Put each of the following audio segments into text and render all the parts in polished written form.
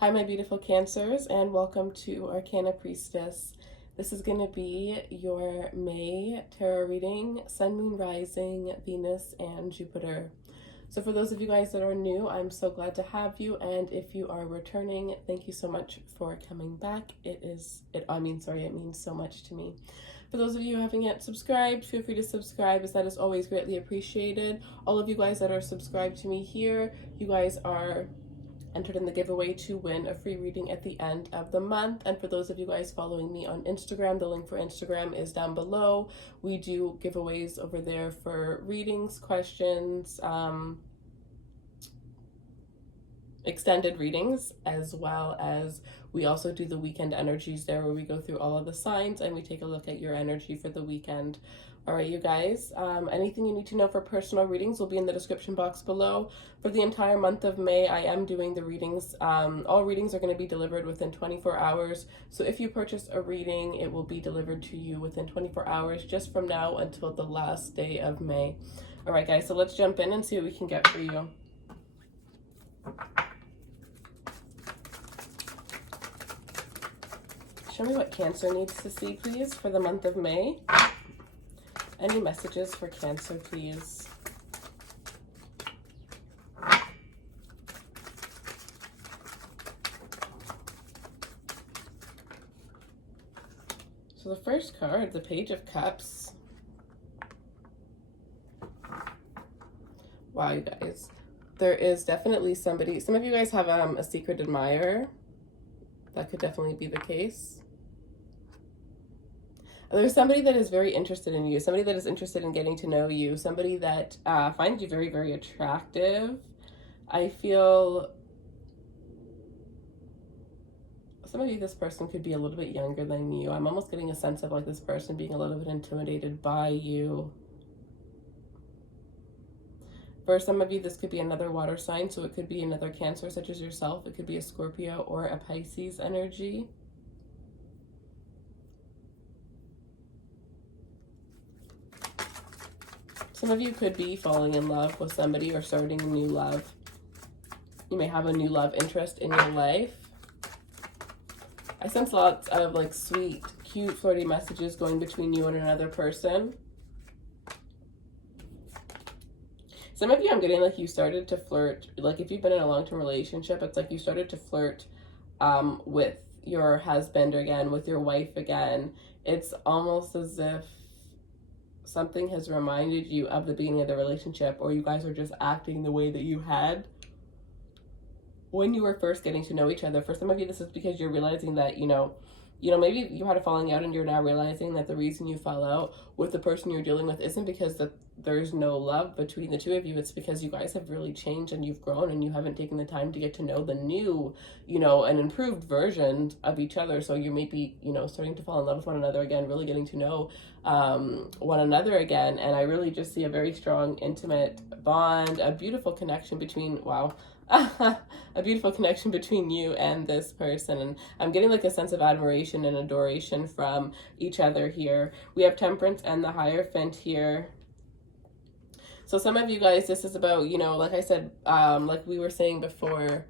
Hi, my beautiful Cancers, and welcome to Arcana Priestess. This is going to be your May tarot reading, Sun, Moon, Rising, Venus, and Jupiter. So for those of you guys that are new, I'm so glad to have you, and if you are returning, thank you so much for coming back. It means so much to me. For those of you who haven't yet subscribed, feel free to subscribe, as that is always greatly appreciated. All of you guys that are subscribed to me here, you guys are entered in the giveaway to win a free reading at the end of the month. And for those of you guys following me on Instagram, the link for Instagram is down below. We do giveaways over there for readings, questions, extended readings, as well as we also do the weekend energies there, where we go through all of the signs and we take a look at your energy for the weekend. All right, you guys, anything you need to know for personal readings will be in the description box below. For the entire month of May, I am doing the readings. All readings are going to be delivered within 24 hours. So if you purchase a reading, it will be delivered to you within 24 hours, just from now until the last day of May. All right, guys, so let's jump in and see what we can get for you. Show me what Cancer needs to see, please, for the month of May. Any messages for Cancer, please? So the first card, the Page of Cups. Wow, you guys. There is definitely somebody, some of you guys have a secret admirer. That could definitely be the case. There's somebody that is very interested in you, somebody that is interested in getting to know you, somebody that finds you very, very attractive. I feel some of you, this person could be a little bit younger than you. I'm almost getting a sense of like this person being a little bit intimidated by you. For some of you, this could be another water sign, so it could be another Cancer such as yourself. It could be a Scorpio or a Pisces energy. Some of you could be falling in love with somebody or starting a new love. You may have a new love interest in your life. I sense lots of like sweet, cute, flirty messages going between you and another person. Some of you, I'm getting like you started to flirt. Like if you've been in a long-term relationship, it's like you started to flirt with your husband again, with your wife again. It's almost as if something has reminded you of the beginning of the relationship, or you guys are just acting the way that you had when you were first getting to know each other. For some of you, this is because you're realizing that, maybe you had a falling out and you're now realizing that the reason you fell out with the person you're dealing with isn't because there's no love between the two of you. It's because you guys have really changed and you've grown and you haven't taken the time to get to know the new, an improved version of each other. So you may be, starting to fall in love with one another again, really getting to know one another again. And I really just see a very strong, intimate bond, a beautiful connection between, a beautiful connection between you and this person. And I'm getting like a sense of admiration and adoration from each other here. We have Temperance and the Hierophant here. So some of you guys, this is about, like I said, like we were saying before,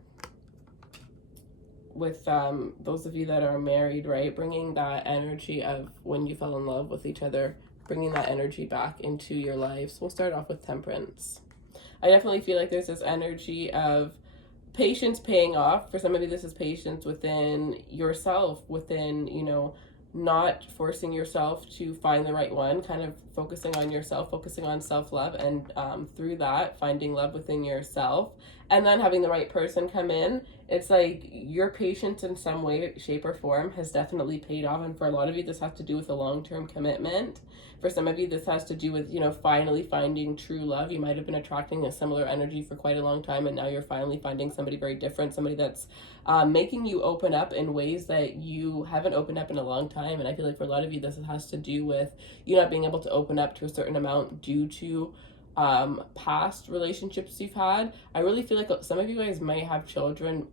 with those of you that are married, right? Bringing that energy of when you fell in love with each other, bringing that energy back into your lives. We'll start off with Temperance. I definitely feel like there's this energy of patience paying off. For some of you, this is patience within yourself, within, not forcing yourself to find the right one, kind of focusing on yourself, focusing on self-love, and through that, finding love within yourself, and then having the right person come in. It's like your patience in some way, shape, or form has definitely paid off. And for a lot of you, this has to do with a long-term commitment. For some of you, this has to do with, finally finding true love. You might have been attracting a similar energy for quite a long time, and now you're finally finding somebody very different, somebody that's making you open up in ways that you haven't opened up in a long time. And I feel like for a lot of you, this has to do with you not being able to open up to a certain amount due to past relationships you've had. I really feel like some of you guys might have children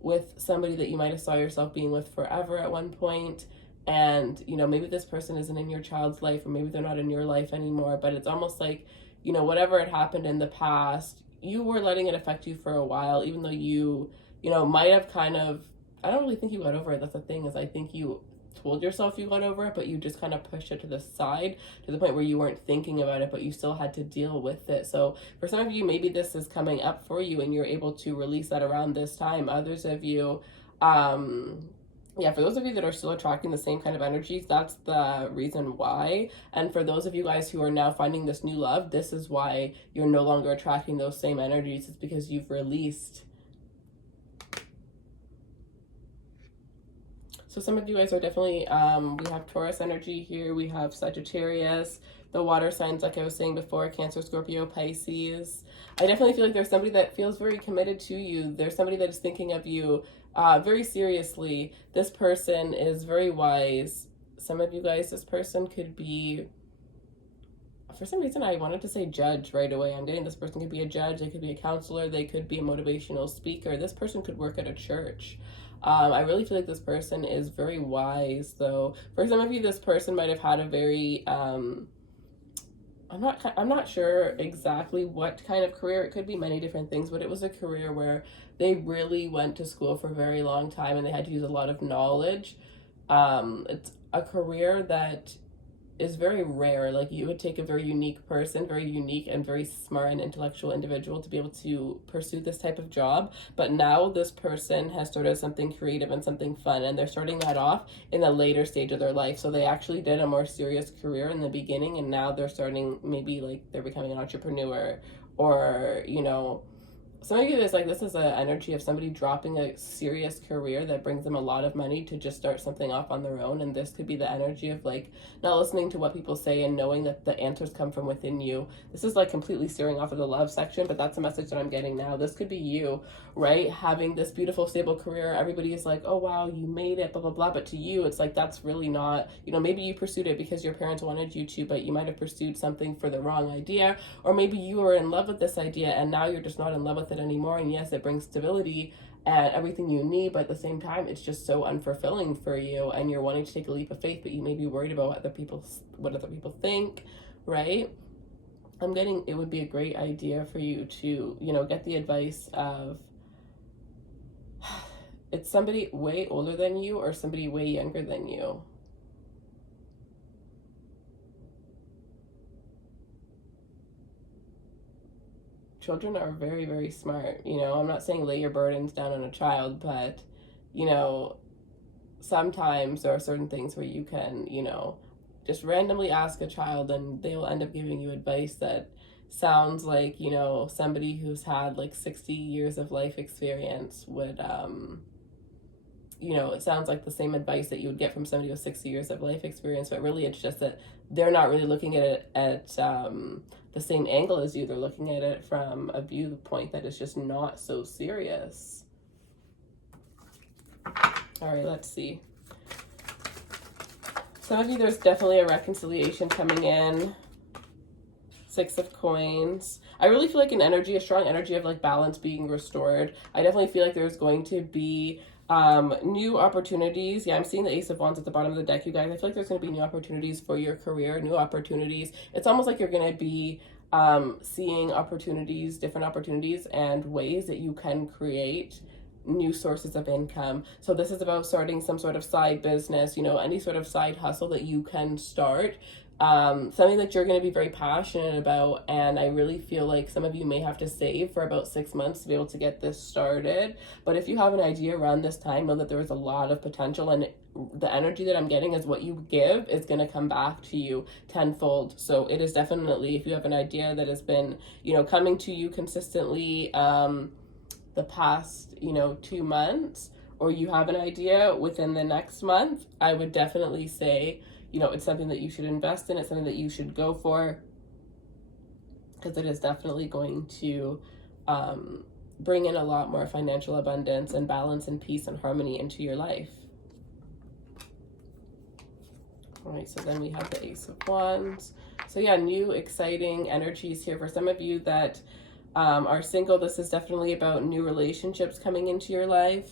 with somebody that you might have saw yourself being with forever at one point. And, maybe this person isn't in your child's life, or maybe they're not in your life anymore, but it's almost like, whatever had happened in the past, you were letting it affect you for a while, even though you might have kind of, I don't really think you got over it. That's the thing, is I think you told yourself you got over it, but you just kind of pushed it to the side to the point where you weren't thinking about it, but you still had to deal with it. So for some of you, maybe this is coming up for you and you're able to release that around this time. Others of you, yeah, for those of you that are still attracting the same kind of energies, that's the reason why. And for those of you guys who are now finding this new love, this is why you're no longer attracting those same energies. It's because you've released. So some of you guys are definitely, we have Taurus energy here. We have Sagittarius, the water signs, like I was saying before, Cancer, Scorpio, Pisces. I definitely feel like there's somebody that feels very committed to you. There's somebody that is thinking of you very seriously. This person is very wise. Some of you guys, this person could be, for some reason I wanted to say judge right away. I'm getting this person could be a judge, they could be a counselor, they could be a motivational speaker. This person could work at a church. I really feel like this person is very wise, though. For some of you, this person might have had a very, I'm not sure exactly what kind of career. It could be many different things, but it was a career where they really went to school for a very long time and they had to use a lot of knowledge. It's a career that is very rare. Like, you would take a very unique person, very unique and very smart and intellectual individual to be able to pursue this type of job. But now this person has started something creative and something fun, and they're starting that off in a later stage of their life. So they actually did a more serious career in the beginning, and now they're starting, maybe like they're becoming an entrepreneur, or some of you is like, this is an energy of somebody dropping a serious career that brings them a lot of money to just start something off on their own. And this could be the energy of like not listening to what people say and knowing that the answers come from within you. This is like completely steering off of the love section, but that's a message that I'm getting now. This could be you, right? Having this beautiful, stable career. Everybody is like, oh, wow, you made it, blah, blah, blah. But to you, it's like, that's really not, maybe you pursued it because your parents wanted you to, but you might have pursued something for the wrong idea. Or maybe you were in love with this idea and now you're just not in love with it anymore. And yes, it brings stability and everything you need, but at the same time it's just so unfulfilling for you, and you're wanting to take a leap of faith, but you may be worried about what other people think, right? I'm getting, it would be a great idea for you to get the advice of, it's somebody way older than you or somebody way younger than you. Children are very, very smart. I'm not saying lay your burdens down on a child, but, sometimes there are certain things where you can, just randomly ask a child and they'll end up giving you advice that sounds like, somebody who's had like 60 years of life experience would, it sounds like the same advice that you would get from somebody with 60 years of life experience, but really it's just that they're not really looking at it at the same angle as you. They're looking at it from a viewpoint that is just not so serious. All right, let's see. Some of you, there's definitely a reconciliation coming in. 6 of Coins. I really feel like a strong energy of like balance being restored. I definitely feel like there's going to be new opportunities. Yeah, I'm seeing the Ace of Wands at the bottom of the deck, you guys. I feel like there's going to be new opportunities for your career, new opportunities. It's almost like you're going to be seeing opportunities, different opportunities and ways that you can create new sources of income. So this is about starting some sort of side business, any sort of side hustle that you can start. Something that you're going to be very passionate about, and I really feel like some of you may have to save for about 6 months to be able to get this started. But if you have an idea around this time, know that there is a lot of potential, and the energy that I'm getting is what you give is going to come back to you tenfold. So it is definitely, if you have an idea that has been coming to you consistently the past 2 months, or you have an idea within the next month, I would definitely say it's something that you should invest in. It's something that you should go for, because it is definitely going to bring in a lot more financial abundance and balance and peace and harmony into your life. All right, so then we have the Ace of Wands. So yeah, new exciting energies here. For some of you that are single, this is definitely about new relationships coming into your life.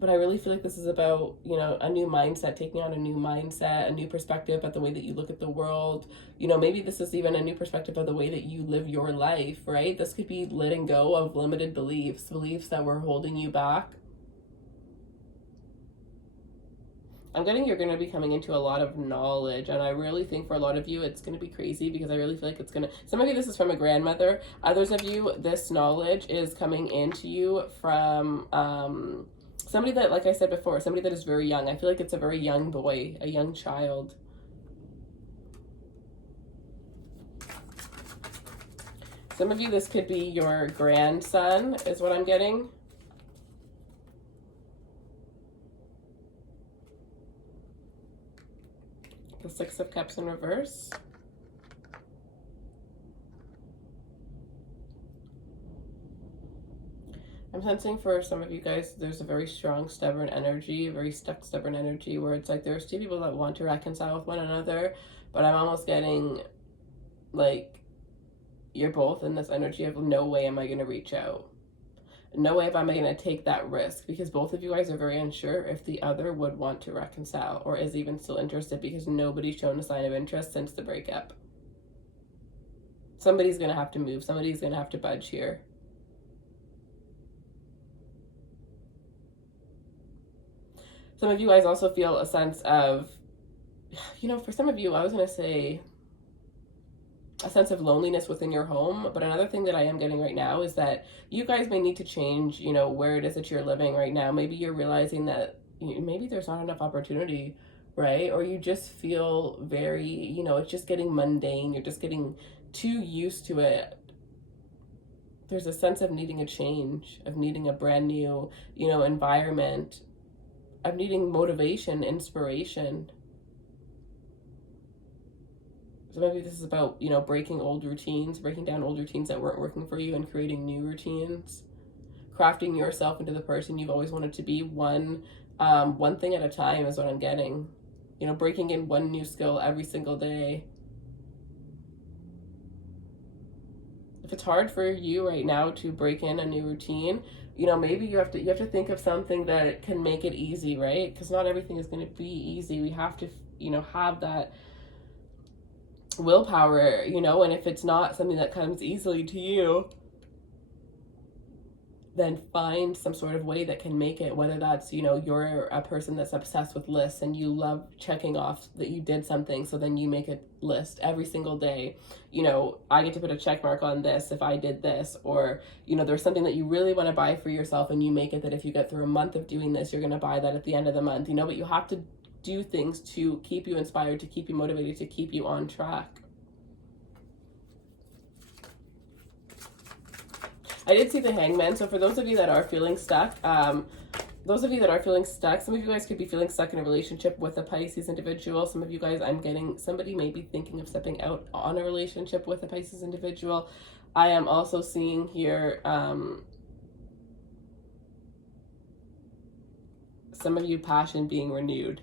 But I really feel like this is about, you know, a new mindset, taking on a new mindset, a new perspective at the way that you look at the world. You know, maybe this is even a new perspective of the way that you live your life, right? This could be letting go of limited beliefs that were holding you back. I'm getting you're going to be coming into a lot of knowledge, and I really think for a lot of you it's going to be crazy, because I really feel like it's going to, some of you this is from a grandmother, others of you this knowledge is coming into you from somebody that, like I said before, somebody that is very young. I feel like it's a very young boy, a young child. Some of you this could be your grandson is what I'm getting. The Six of Cups in reverse. I'm sensing for some of you guys, there's a very strong, stubborn energy, very stuck, stubborn energy, where it's like there's two people that want to reconcile with one another, but I'm almost getting like you're both in this energy of no way am I going to reach out. No way am I going to take that risk, because both of you guys are very unsure if the other would want to reconcile or is even still interested, because nobody's shown a sign of interest since the breakup. Somebody's going to have to move. Somebody's going to have to budge here. Some of you guys also feel a sense of, you know, for some of you, I was going to say a sense of loneliness within your home. But another thing that I am getting right now is that you guys may need to change, you know, where it is that you're living right now. Maybe you're realizing that maybe there's not enough opportunity, right? Or you just feel very, you know, it's just getting mundane. You're just getting too used to it. There's a sense of needing a change, of needing a brand new, you know, environment, of needing motivation, inspiration. So maybe this is about, you know, breaking old routines, breaking down old routines that weren't working for you and creating new routines. Crafting yourself into the person you've always wanted to be, one thing at a time is what I'm getting. You know, breaking in one new skill every single day. If it's hard for you right now to break in a new routine, you know, maybe you have to think of something that can make it easy, right? Because not everything is going to be easy. We have to, you know, have that willpower, you know, and if it's not something that comes easily to you, then find some sort of way that can make it, whether that's, you know, you're a person that's obsessed with lists and you love checking off that you did something, so then you make a list every single day. You know, I get to put a check mark on this if I did this, or, you know, there's something that you really want to buy for yourself and you make it that if you get through a month of doing this, you're going to buy that at the end of the month, you know, but you have to do things to keep you inspired, to keep you motivated, to keep you on track. I did see the Hangman, so for those of you that are feeling stuck, some of you guys could be feeling stuck in a relationship with a Pisces individual. Some of you guys, I'm getting somebody may be thinking of stepping out on a relationship with a Pisces individual. I am also seeing here some of you passion being renewed.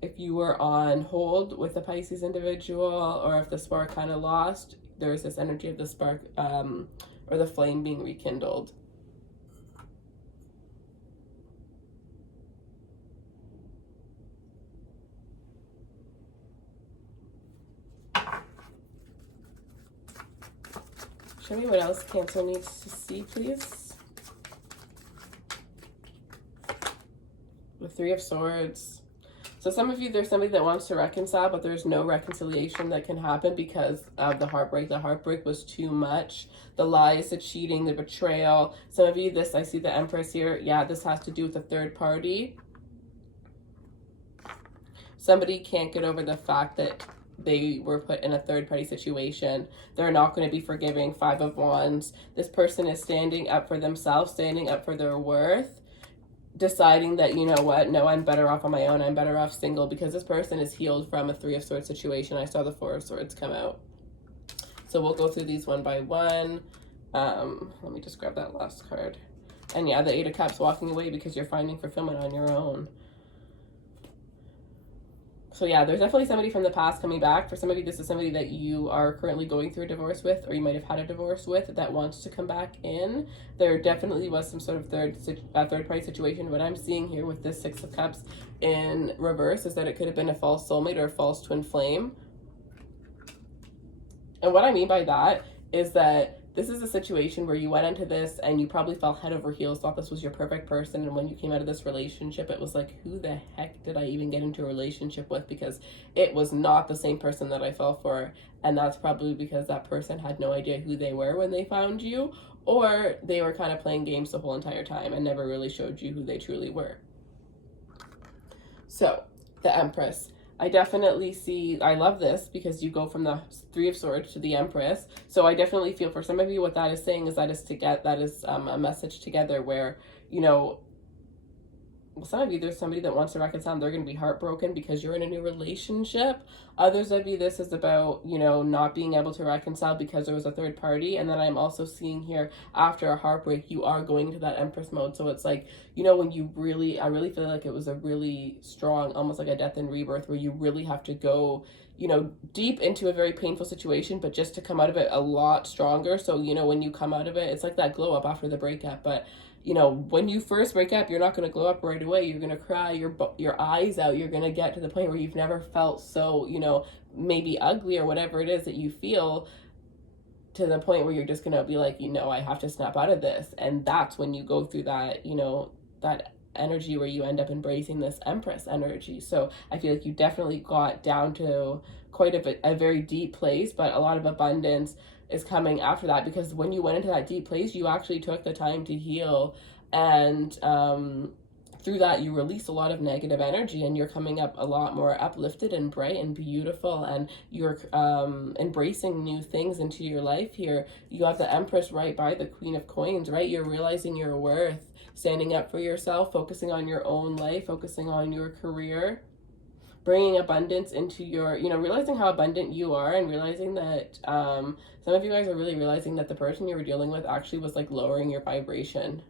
If you were on hold with a Pisces individual, or if the spark kind of lost, there's this energy of the spark or the flame being rekindled. Show me what else Cancer needs to see, please. The Three of Swords. So some of you, there's somebody that wants to reconcile, but there's no reconciliation that can happen because of the heartbreak. The heartbreak was too much. The lies, the cheating, the betrayal. Some of you, this, I see the Empress here. Yeah, this has to do with a third party. Somebody can't get over the fact that they were put in a third party situation. They're not going to be forgiving. Five of Wands. This person is standing up for themselves, standing up for their worth. Deciding that, you know what, no, I'm better off on my own, I'm better off single, because this person is healed from a Three of Swords situation. I saw the Four of Swords come out. So we'll go through these one by one. Let me just grab that last card. And yeah, the Eight of Cups, walking away because you're finding fulfillment on your own. So yeah, there's definitely somebody from the past coming back. For some of you, this is somebody that you are currently going through a divorce with, or you might have had a divorce with, that wants to come back in. There definitely was some sort of third party situation. What I'm seeing here with this Six of Cups in reverse is that it could have been a false soulmate or a false twin flame. And what I mean by that is that this is a situation where you went into this and you probably fell head over heels, thought this was your perfect person. And when you came out of this relationship, it was like, who the heck did I even get into a relationship with? Because it was not the same person that I fell for. And that's probably because that person had no idea who they were when they found you, or they were kind of playing games the whole entire time and never really showed you who they truly were. So, the Empress. I definitely see, I love this because you go from the Three of Swords to the Empress. So I definitely feel for some of you what that is saying is that is a message together where, you know, some of you, there's somebody that wants to reconcile, they're going to be heartbroken because you're in a new relationship. Others of you, this is about, you know, not being able to reconcile because there was a third party. And then I'm also seeing here, after a heartbreak, you are going into that Empress mode. So it's like, you know, when you really, I really feel like it was a really strong, almost like a death and rebirth, where you really have to go, you know, deep into a very painful situation, but just to come out of it a lot stronger. So, you know, when you come out of it, it's like that glow up after the breakup. But you know, when you first break up, you're not going to glow up right away. You're going to cry your eyes out. You're going to get to the point where you've never felt so, you know, maybe ugly or whatever it is that you feel, to the point where you're just going to be like, you know, I have to snap out of this. And that's when you go through that, you know, that energy where you end up embracing this Empress energy. So I feel like you definitely got down to quite a very deep place, but a lot of abundance is coming after that, because when you went into that deep place, you actually took the time to heal, and through that you release a lot of negative energy, and you're coming up a lot more uplifted and bright and beautiful, and you're embracing new things into your life here. You have the Empress right by the Queen of Coins, right? You're realizing your worth, standing up for yourself, focusing on your own life, focusing on your career, bringing abundance into your, you know, realizing how abundant you are, and realizing that some of you guys are really realizing that the person you were dealing with actually was like lowering your vibration.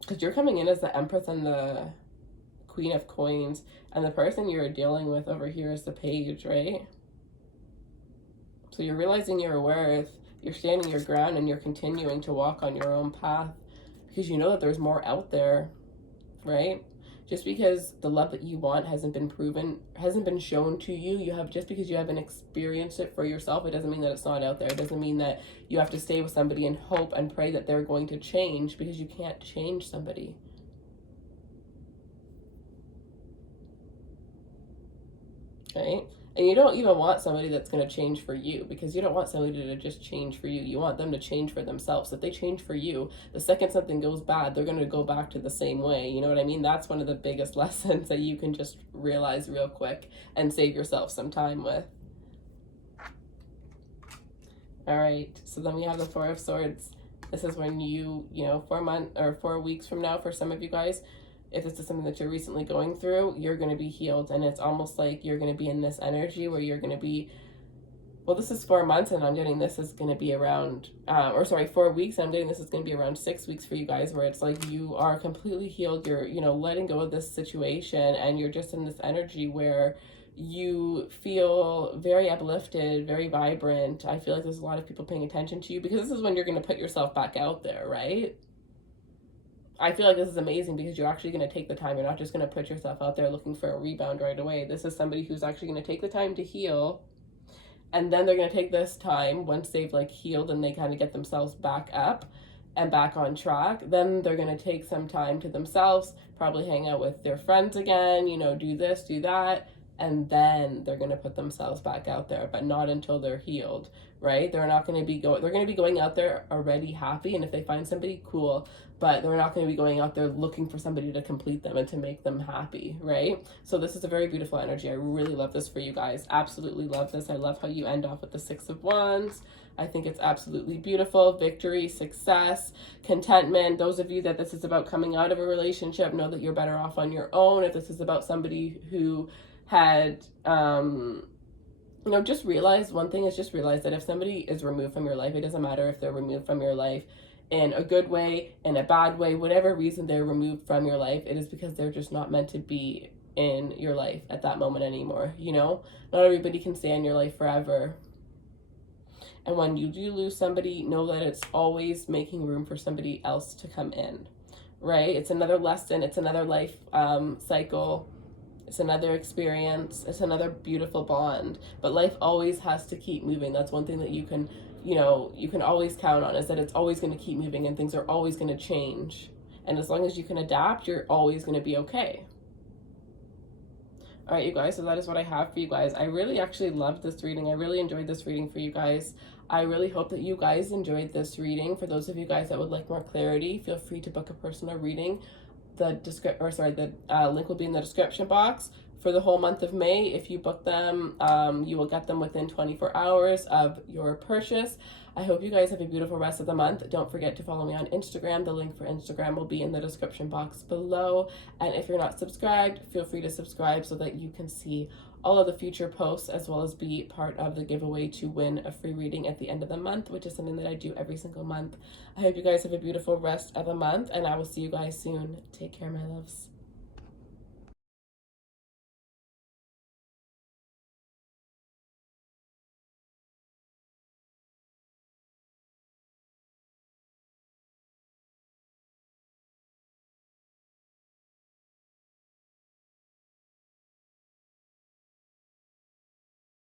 Because you're coming in as the Empress and the Queen of Coins, and the person you're dealing with over here is the Page, right? So you're realizing your worth, you're standing your ground, and you're continuing to walk on your own path because you know that there's more out there, right? Just because the love that you want hasn't been proven, hasn't been shown to you, just because you haven't experienced it for yourself, it doesn't mean that it's not out there. It doesn't mean that you have to stay with somebody and hope and pray that they're going to change, because you can't change somebody. Right? And you don't even want somebody that's going to change for you, because you don't want somebody to just change for you. You want them to change for themselves. If they change for you, the second something goes bad, they're going to go back to the same way. You know what I mean? That's one of the biggest lessons that you can just realize real quick and save yourself some time with. All right. So then we have the Four of Swords. This is when you know, 4 weeks from now, for some of you guys, if this is something that you're recently going through, you're going to be healed. And it's almost like you're going to be in this energy where you're going to be, well, this is 4 months, and I'm getting this is going to be around, 4 weeks, and I'm getting this is going to be around 6 weeks for you guys, where it's like you are completely healed. You're, you know, letting go of this situation, and you're just in this energy where you feel very uplifted, very vibrant. I feel like there's a lot of people paying attention to you, because this is when you're going to put yourself back out there, right? I feel like this is amazing because you're actually going to take the time. You're not just going to put yourself out there looking for a rebound right away. This is somebody who's actually going to take the time to heal. And then they're going to take this time, once they've like healed and they kind of get themselves back up and back on track, then they're going to take some time to themselves, probably hang out with their friends again, you know, do this, do that. And then they're going to put themselves back out there, but not until they're healed, right? They're not going to be they're going to be going out there already happy. And if they find somebody, cool, but they're not going to be going out there looking for somebody to complete them and to make them happy, right? So this is a very beautiful energy. I really love this for you guys. Absolutely love this. I love how you end off with the Six of Wands. I think it's absolutely beautiful. Victory, success, contentment. Those of you that this is about coming out of a relationship, know that you're better off on your own. If this is about somebody who had just realize one thing is, just realize that if somebody is removed from your life, it doesn't matter if they're removed from your life in a good way, in a bad way, whatever reason they're removed from your life, it is because they're just not meant to be in your life at that moment anymore, you know? Not everybody can stay in your life forever. And when you do lose somebody, know that it's always making room for somebody else to come in, right? It's another lesson, it's another life cycle, it's another experience, it's another beautiful bond. But life always has to keep moving. That's one thing that you can, you can always count on, is that it's always going to keep moving and things are always going to change. And as long as you can adapt, you're always going to be okay. All right, you guys, so that is what I have for you guys. I really actually loved this reading. I really enjoyed this reading for you guys. I really hope that you guys enjoyed this reading. For those of you guys that would like more clarity, feel free to book a personal reading. The link will be in the description box. For the whole month of May, if you book them, you will get them within 24 hours of your purchase. I hope you guys have a beautiful rest of the month. Don't forget to follow me on Instagram. The link for Instagram will be in the description box below. And if you're not subscribed, feel free to subscribe so that you can see all of the future posts, as well as be part of the giveaway to win a free reading at the end of the month, which is something that I do every single month. I hope you guys have a beautiful rest of the month, and I will see you guys soon. Take care, my loves.